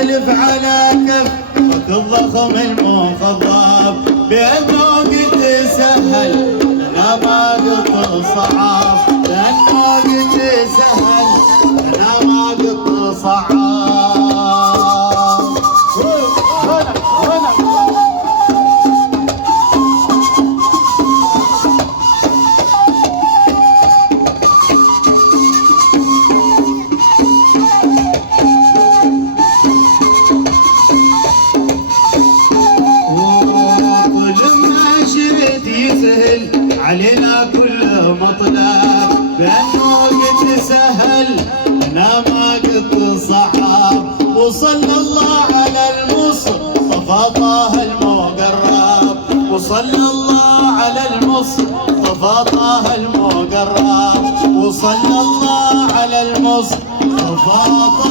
ألف على كف الضخم المخضب بأنه قد سهل أنا ما قد صعب لأنه قد سهل أنا ما قد صعب. علينا كل مطلب بأنه قد سهل أنا ما قد صعب. وصلى الله على المصطفى طه المقرب وصلى الله على المصطفى طه المقرب وصلى الله على المصطفى طه